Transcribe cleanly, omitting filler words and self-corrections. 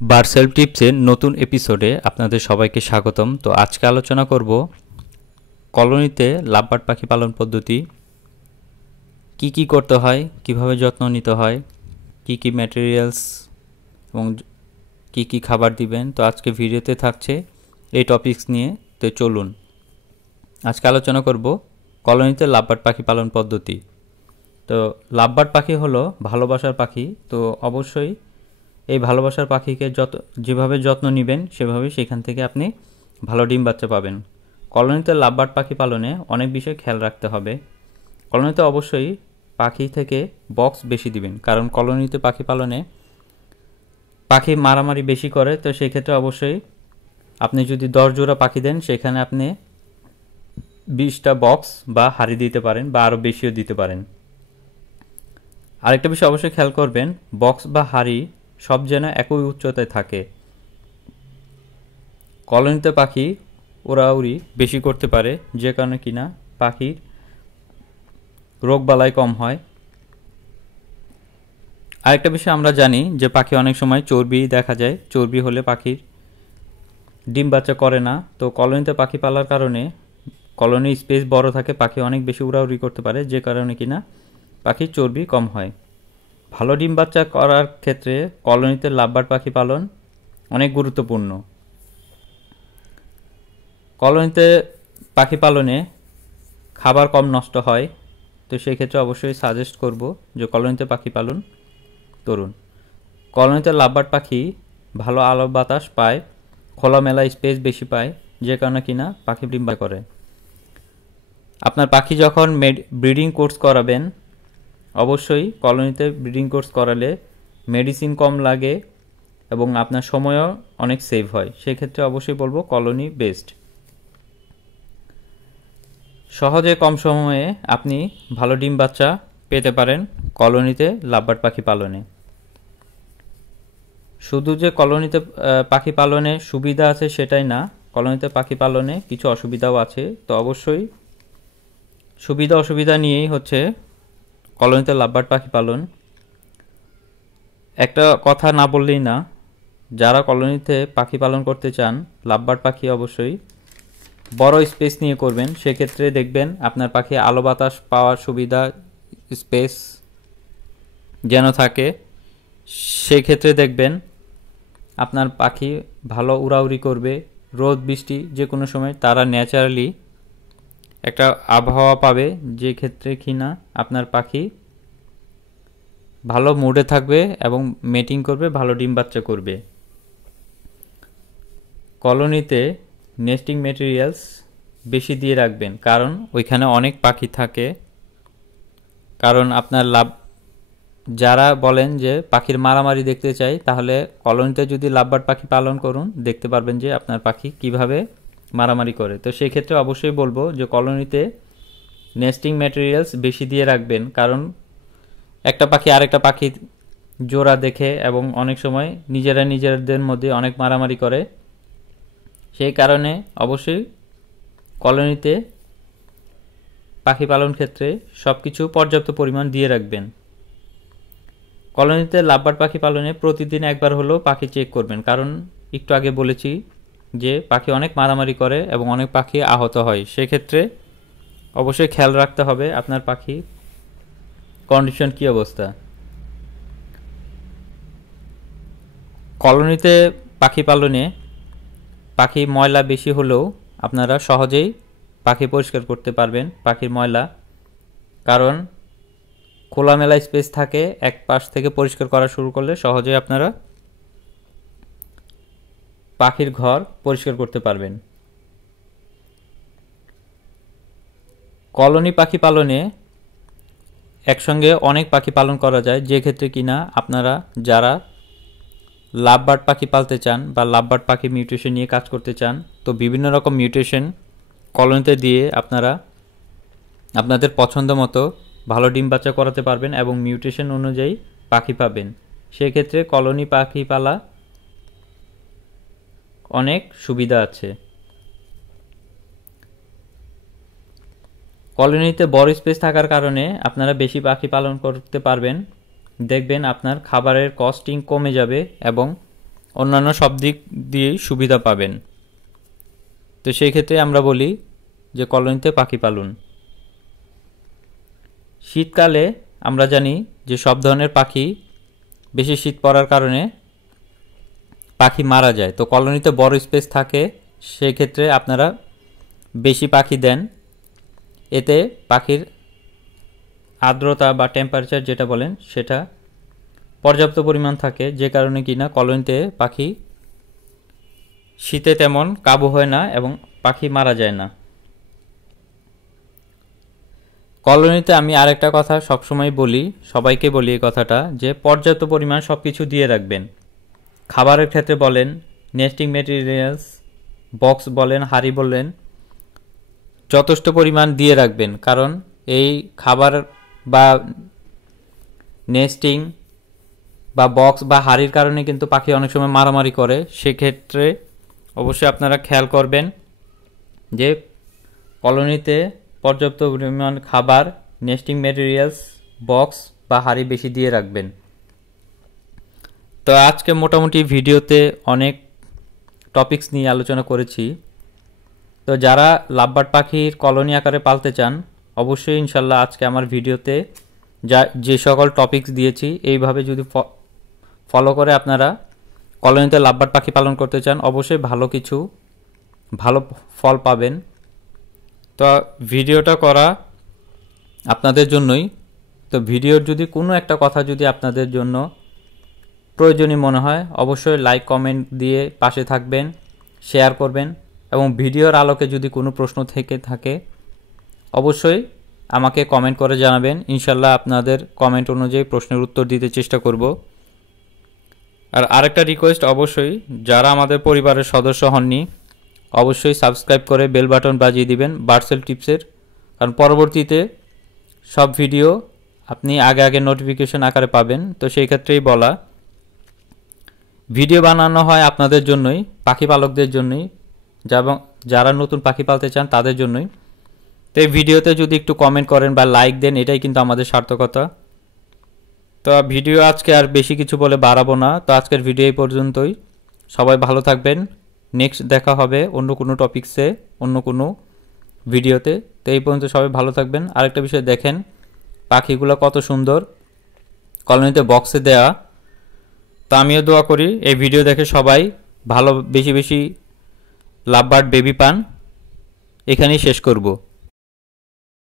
birdshelptipsের নতুন এপিসোডে আপনাদের সবাইকে স্বাগতম। তো আজকে আলোচনা করব কলোনিতে লাভবার্ড পাখি পালন পদ্ধতি, কি করতে হয়, কিভাবে যত্ন নিতে হয়, কি ম্যাটেরিয়ালস এবং কি খাবার দিবেন। তো আজকে ভিডিওতে থাকছে এই টপিকস নিয়ে। তো চলুন আজকে আলোচনা করব কলোনিতে লাভবার্ড পাখি পালন পদ্ধতি। তো লাভবার্ড পাখি হলো ভালোবাসার পাখি। তো অবশ্যই এই ভালোবাসার পাখিকে যেভাবে যত্ন নেবেন সেভাবে সেখান থেকে আপনি ভালো ডিম বাচ্চা পাবেন। কলোনিতে লাভবার্ড পাখি পালনে অনেক বিষয় খেয়াল রাখতে হবে। কলোনিতে অবশ্যই পাখি থেকে বক্স বেশি দিবেন, কারণ কলোনিতে পাখি পালনে পাখি মারামারি বেশি করে। তো সেক্ষেত্রে অবশ্যই আপনি যদি 10 জোড়া পাখি দেন সেখানে আপনি 20টা বক্স বা হাড়ি দিতে পারেন, বা আরও বেশিও দিতে পারেন। আরেকটা বিষয় অবশ্যই খেয়াল করবেন, বক্স বা হাড়ি সব যেন একই উচ্চতায় থাকে। কলোনিতে পাখি ওড়াউড়ি বেশি করতে পারে, যে কারণে কিনা পাখির রোগবালাই কম হয়। আরেকটা বিষয় আমরা জানি যে পাখি অনেক সময় চর্বি দেখা যায়, চর্বি হলে পাখির ডিম বাচ্চা করে না। তো কলোনিতে পাখি পালার কারণে কলোনির স্পেস বড় থাকে, পাখি অনেক বেশি উড়াউড়ি করতে পারে, যে কারণে কিনা পাখির চর্বি কম হয়। ভালো ডিম বাচ্চা করার ক্ষেত্রে কলোনিতে লাভবার্ড পাখি পালন অনেক গুরুত্বপূর্ণ। কলোনিতে পাখি পালনে খাবার কম নষ্ট হয়, তো সেই ক্ষেত্রে অবশ্যই সাজেস্ট করব যে কলোনিতে পাখি পালন করুন। কলোনিতে লাভবার্ড পাখি ভালো আলো বাতাস পায়, খোলামেলা স্পেস বেশি পায়, যে কারণে কিনা পাখি ডিম বাচ্চা করে। আপনার পাখি যখন ব্রিডিং কোর্স করাবেন, অবশ্যই কলোনিতে ব্রিডিং কোর্স করালে মেডিসিন কম লাগে এবং আপনার সময়ও অনেক সেভ হয়। সেক্ষেত্রে অবশ্যই বলবো কলোনি বেস্ট। সহজে কম সময়ে আপনি ভালো ডিম বাচ্চা পেতে পারেন কলোনিতে লাভবার্ড পাখি পালনে। শুধু যে কলোনিতে পাখি পালনে সুবিধা আছে সেটাই না, কলোনিতে পাখি পালনে কিছু অসুবিধাও আছে। তো অবশ্যই সুবিধা অসুবিধা নিয়েই হচ্ছে কলোনিতে লাভবার্ড পাখি পালন। একটা কথা না বললেই না, যারা কলোনিতে পাখি পালন করতে চান লাভবার্ড পাখি অবশ্যই বড় স্পেস নিয়ে করবেন। সেক্ষেত্রে দেখবেন আপনার পাখি আলো বাতাস পাওয়ার সুবিধা স্পেস যেন থাকে। সেই ক্ষেত্রে দেখবেন আপনার পাখি ভালো উড়াউড়ি করবে, রোদ বৃষ্টি যে কোনো সময় তারা ন্যাচারালি একটা আবহাওয়া পাবে, যে ক্ষেত্রে কিনা আপনার পাখি ভালো মুডে থাকবে এবং মেটিং করবে, ভালো ডিম বাচ্চা করবে। কলোনিতে নেস্টিং ম্যাটেরিয়ালস বেশি দিয়ে রাখবেন, কারণ ওইখানে অনেক পাখি থাকে। কারণ আপনার যারা বলেন যে পাখির মারামারি দেখতে চাই, তাহলে কলোনিতে যদি লাভবার্ড পাখি পালন করুন, দেখতে পারবেন যে আপনার পাখি কিভাবে মারামারি করে। তো সেই ক্ষেত্রে অবশ্যই বলবো যে কলোনিতে নেস্টিং ম্যাটেরিয়ালস বেশি দিয়ে রাখবেন, কারণ একটা পাখি আরেকটা পাখির জোড়া দেখে এবং অনেক সময় নিজেদের মধ্যে অনেক মারামারি করে। সেই কারণে অবশ্যই কলোনিতে পাখি পালন ক্ষেত্রে সব কিছু পর্যাপ্ত পরিমাণ দিয়ে রাখবেন। কলোনিতে লাভবার্ড পাখি পালনে প্রতিদিন একবার হলেও পাখি চেক করবেন, কারণ একটু আগে বলেছি যে পাখি অনেক মারামারি করে এবং অনেক পাখি আহত হয়। সেক্ষেত্রে অবশ্যই খেয়াল রাখতে হবে আপনার পাখি কন্ডিশন কি অবস্থা। কলোনিতে পাখি পালনে পাখি ময়লা বেশি হলেও আপনারা সহজেই পাখি পরিষ্কার করতে পারবেন পাখির ময়লা, কারণ খোলামেলা স্পেস থাকে। এক পাশ থেকে পরিষ্কার করা শুরু করলে সহজেই আপনারা পাখির ঘর পরিষ্কার করতে পারবেন। কলোনি পাখি পালনে একসঙ্গে অনেক পাখি পালন করা যায়, যে ক্ষেত্রে কিনা আপনারা যারা লাভবার্ড পাখি পালতে চান বা লাভবার্ড পাখি মিউটেশন নিয়ে কাজ করতে চান, তো বিভিন্ন রকম মিউটেশন কলোনিতে দিয়ে আপনারা আপনাদের পছন্দ মতো ভালো ডিম বাচ্চা করাতে পারবেন এবং মিউটেশন অনুযায়ী পাখি পাবেন। সেক্ষেত্রে কলোনি পাখি পালা অনেক সুবিধা আছে। কলোনিতে বড় স্পেস থাকার কারণে আপনারা বেশি পাখি পালন করতে পারবেন। দেখবেন আপনার খাবারের কস্টিং কমে যাবে এবং অন্যান্য সব দিক দিয়েই সুবিধা পাবেন। তো সেই ক্ষেত্রে আমরা বলি যে কলোনিতে পাখি পালন। শীতকালে আমরা জানি যে সব ধরনের পাখি বেশি শীত পড়ার কারণে পাখি মারা যায়। তো কলোনিতে বড় স্পেস থাকে, সেই ক্ষেত্রে আপনারা বেশি পাখি দেন, এতে পাখির আর্দ্রতা বা টেম্পারেচার যেটা বলেন সেটা পর্যাপ্ত পরিমাণ থাকে, যে কারণে কিনা কলোনিতে পাখি শীতে তেমন কাবু হয় না এবং পাখি মারা যায় না। কলোনিতে আমি আরেকটা কথা সবসময় বলি, সবাইকে বলি এই কথাটা, যে পর্যাপ্ত পরিমাণ সব কিছু দিয়ে রাখবেন। খাবারের ক্ষেত্রে বলেন, নেস্টিং ম্যাটেরিয়ালস, বক্স বলেন, হাঁড়ি বলেন, যথেষ্ট পরিমাণ দিয়ে রাখবেন। কারণ এই খাবার বা নেস্টিং বা বক্স বা হাঁড়ির কারণে কিন্তু পাখি অনেক সময় মারামারি করে। সেক্ষেত্রে অবশ্যই আপনারা খেয়াল করবেন যে কলোনিতে পর্যাপ্ত পরিমাণ খাবার, নেস্টিং ম্যাটেরিয়ালস, বক্স বা হাঁড়ি বেশি দিয়ে রাখবেন। তো আজকে মোটামুটি ভিডিওতে অনেক টপিকস নিয়ে আলোচনা করেছি। তো যারা লাভবার্ড পাখির কলোনি আকারে পালতে চান, অবশ্যই ইনশাল্লাহ আজকে আমার ভিডিওতে যে সকল টপিকস দিয়েছি এইভাবে যদি ফলো করে আপনারা কলোনিতে লাভবার্ড পাখি পালন করতে চান, অবশ্যই ভালো ফল পাবেন। তো ভিডিওটা করা আপনাদের জন্যই। তো ভিডিওর যদি কোনো একটা কথা যদি আপনাদের জন্য প্রয়োজনীয় মনে হয়, অবশ্যই লাইক কমেন্ট দিয়ে পাশে থাকবেন, শেয়ার করবেন, এবং ভিডিওর আলোকে যদি কোনো প্রশ্ন থেকে থাকে অবশ্যই আমাকে কমেন্ট করে জানাবেন। ইনশাল্লাহ আপনাদের কমেন্ট অনুযায়ী প্রশ্নের উত্তর দিতে চেষ্টা করব। আর আরেকটা রিকোয়েস্ট, অবশ্যই যারা আমাদের পরিবারের সদস্য হননি অবশ্যই সাবস্ক্রাইব করে বেল বাটন বাজিয়ে দিবেন বার্ডসেল টিপসের, কারণ পরবর্তীতে সব ভিডিও আপনি আগে নোটিফিকেশন আকারে পাবেন। তো সেই ক্ষেত্রেই বলা, ভিডিও বানানো হয় আপনাদের জন্যই, পাখি পালকদের জন্যই, যারা নতুন পাখি পালতে চান তাদের জন্যই। তো এই ভিডিওতে যদি একটু কমেন্ট করেন বা লাইক দেন, এটাই কিন্তু আমাদের সার্থকতা। তো ভিডিও আজকে আর বেশি কিছু বলে বাড়াবো না। তো আজকের ভিডিও এই পর্যন্তই। সবাই ভালো থাকবেন। নেক্সট দেখা হবে অন্য কোনো টপিকসে, অন্য কোনো ভিডিওতে। তো এই পর্যন্ত সবাই ভালো থাকবেন। আরেকটা বিষয় দেখেন, পাখিগুলো কত সুন্দর কলোনিতে বক্সে দেওয়া। তো আমিও দোয়া করি এই ভিডিও দেখে সবাই বেশি লাভবার্ড বেবি পান। এখানেই শেষ করব।